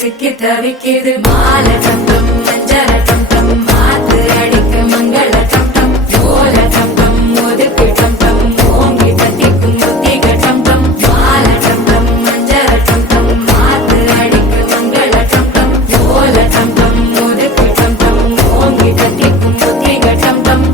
சிக்கி தவிக்கிது மால டம் டம் மஞ்சள டம் டம் மாத்து அடிக்க மங்கள டம் டம் ஓல டம் டம் ஒதுக்கு டம் டம் ஓங்கி தட்டிக்கும் முத்திக டம் டம் மால டம் டம் மஞ்சள டம் டம் மாத்து அடிக்க மங்கள டம் டம் ஓல டம் டம் ஒதுக்கு டம் டம் ஓங்கி தட்டிக்கும் முத்திக டம் டம்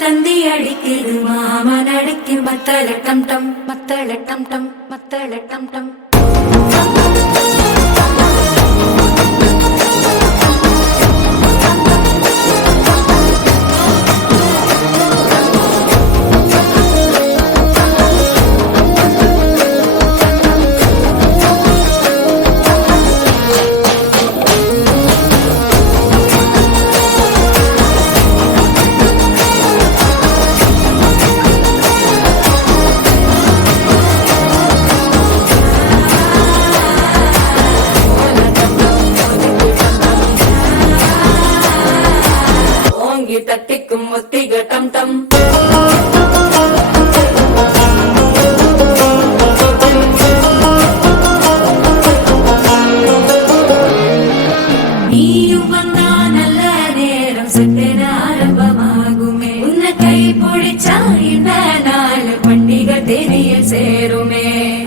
தந்தி அடிக்குது மாமன் அடிக்கு மத்தள டம் டம் மத்தள டம் டம் மத்தள டம் டம் தட்டிக்கும் முத்திக டம் டம் நீயும் வந்தா நல்ல நேரம் சட்டென ஆரம்பமாகுமே உன்னை கை பிடிச்சா இந்த நாள் பண்டிகை தேதியில் சேருமே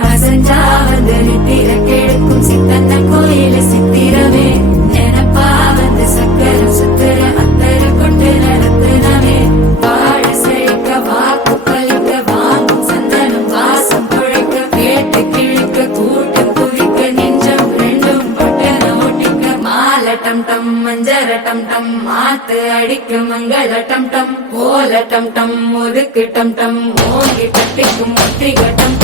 அசஞ்சா வந்து நித்திர கெடுக்கும் சித்தன்ன கோயில சித்திரமே நினப்பா வந்து சக்கரம் சுத்திர அத்தர கொண்டு நடத்துனவே வாழ செழிக்க வாக்கு பலிக்க வாங்கும் சந்தனம் வாசம் குழைக்க கேட்டு கிழிக்க கூட்டம் குவிக்க நெஞ்சம் ரெண்டும் பட்டன ஒட்டிக்க மால டம் டம் மஞ்சர டம் டம் மாத்து அடிக்க மங்கள டம் டம் ஓல டம் டம் ஒதுக்கு டம் டம் ஓங்கி தட்டிக்கும் முத்திக டம்